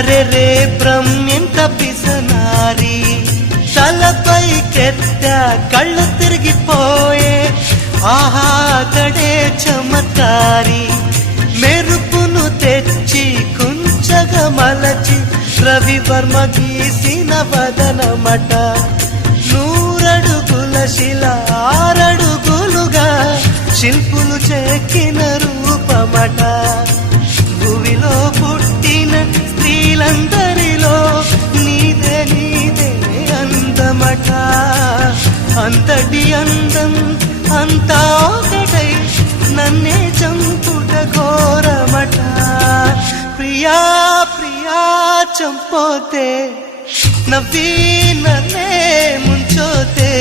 అరే రే బ్రహ్మింత పిసనారి తలపై కెత్త కళ్ళు తిరిగిపోయే ఆహా కడే చమత్కారి మెరుపును తెచ్చి కుంచగా మలచి రవివర్మ గీసిన వదనమట నూరడుగుల శిల ఆరడుగులుగా శిల్పులు చెక్కిన రూపమట భూమిలో పుట్టిన స్త్రీలందరిలో నీదే నీదే అందమట అంతటి అందం అంతా ఒకటై నన్నే చంపుట ఘోరమట ప్రియా ప్రియా చంపోతే నవ్వి నన్నే ముంచోతే